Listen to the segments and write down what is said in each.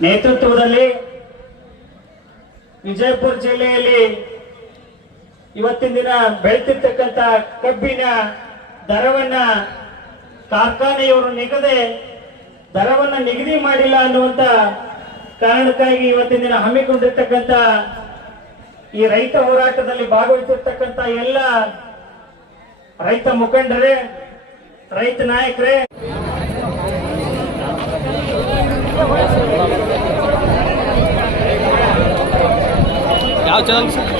ನೇತೃತ್ವದಲ್ಲಿ ವಿಜಯಪುರ ಜಿಲ್ಲೆಯಲ್ಲಿ ಇವತ್ತಿನ ದಿನ ಬೆಳೆತಿರ್ತಕ್ಕಂಥ ಕಬ್ಬಿನ ದರವನ್ನ ಕಾರ್ಖಾನೆಯವರು ನಿಗದೆ ದರವನ್ನ ನಿಗದಿ ಮಾಡಿಲ್ಲ ಅನ್ನುವಂತ ಕಾರಣಕ್ಕಾಗಿ ಇವತ್ತಿನ ದಿನ ಹಮ್ಮಿಕೊಂಡಿರ್ತಕ್ಕಂಥ ಈ ರೈತ ಹೋರಾಟದಲ್ಲಿ ಭಾಗವಹಿಸಿರ್ತಕ್ಕಂಥ ಎಲ್ಲ ರೈತ ಮುಖಂಡರೇ, ರೈತ ನಾಯಕರೇ ಯಾವ ಚಾನಲ್ ಸರ್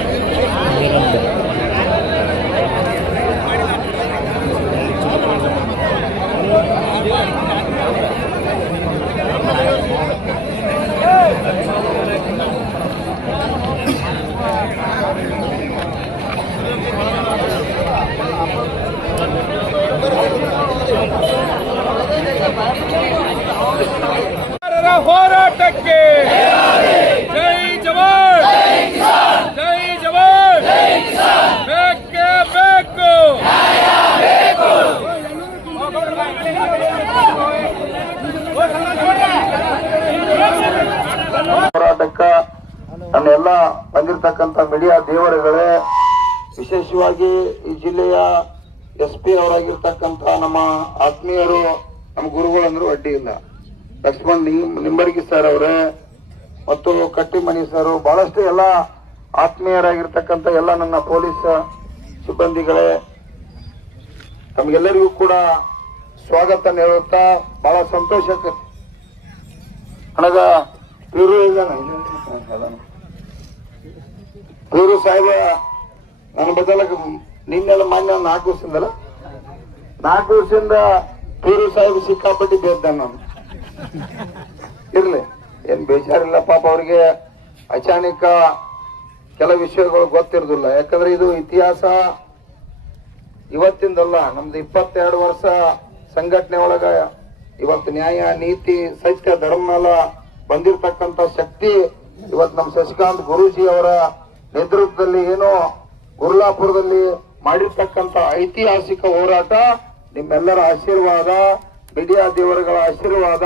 ಹೋರಾಟಗಾರರ ಹೋರಾಟಕ್ಕೆ ನನ್ನೆಲ್ಲ ಬಂದಿರತಕ್ಕಂತ ಮೀಡಿಯಾ ದೇವರುಗಳೇ, ವಿಶೇಷವಾಗಿ ಈ ಜಿಲ್ಲೆಯ ಎಸ್ ಪಿ ಅವರಾಗಿರ್ತಕ್ಕಂತ ನಮ್ಮ ಆತ್ಮೀಯರು, ನಮ್ಮ ಗುರುಗಳು ಅಂದ್ರು ಅಡ್ಡಿ ಇಲ್ಲ ಲಕ್ಷ್ಮಣ್ ನಿಂಬರ್ಗಿ ಸರ್ ಅವರೇ, ಮತ್ತು ಕಟ್ಟಿಮನಿ ಸರ್ ಬಹಳಷ್ಟು ಎಲ್ಲ ಆತ್ಮೀಯರಾಗಿರ್ತಕ್ಕಂಥ ಎಲ್ಲ ನನ್ನ ಪೊಲೀಸ್ ಸಿಬ್ಬಂದಿಗಳೇ, ತಮಗೆಲ್ಲರಿಗೂ ಕೂಡ ಸ್ವಾಗತ ನೀಡುತ್ತಾ ಬಹಳ ಸಂತೋಷ. ನನಗ ಇವರು ಸಾಹೇಬ, ನನ್ನ ಬದಲಾಗ ನಿನ್ನೆಲ್ಲ ಮಾನ್ಯ ನಾಲ್ಕು ವರ್ಷದಿಂದಲ್ಲ ನಾಲ್ಕು ವರ್ಷದಿಂದ ಪೀರು ಸಾಹೇಬ್ ಸಿಕ್ಕಾಪಟ್ಟಿ ಬೇದ್ದ ನಾನು. ಇರ್ಲಿ, ಏನ್ ಬೇಜಾರಿಲ್ಲ ಪಾಪ ಅವ್ರಿಗೆ ಅಚಾನಕ ಕೆಲ ವಿಷಯಗಳು ಗೊತ್ತಿರೋದಿಲ್ಲ. ಯಾಕಂದ್ರೆ ಇದು ಇತಿಹಾಸ ಇವತ್ತಿಂದಲ್ಲ, ನಮ್ದು ಇಪ್ಪತ್ತೆರಡು ವರ್ಷ ಸಂಘಟನೆ ಒಳಗ ಇವತ್ತು ನ್ಯಾಯ, ನೀತಿ ಸತ್ಯ ಧರ್ಮಲ ಬಂದಿರತಕ್ಕಂತ ಶಕ್ತಿ ಇವತ್ತು ನಮ್ಮ ಶಶಿಕಾಂತ್ ಗುರೂಜಿ ಅವರ ನೇತೃತ್ವದಲ್ಲಿ ಏನು ಗುರ್ಲಾಪುರದಲ್ಲಿ ಮಾಡಿರ್ತಕ್ಕಂತ ಐತಿಹಾಸಿಕ ಹೋರಾಟ, ನಿಮ್ಮೆಲ್ಲರ ಆಶೀರ್ವಾದ, ಮೀಡಿಯಾ ದೇವರುಗಳ ಆಶೀರ್ವಾದ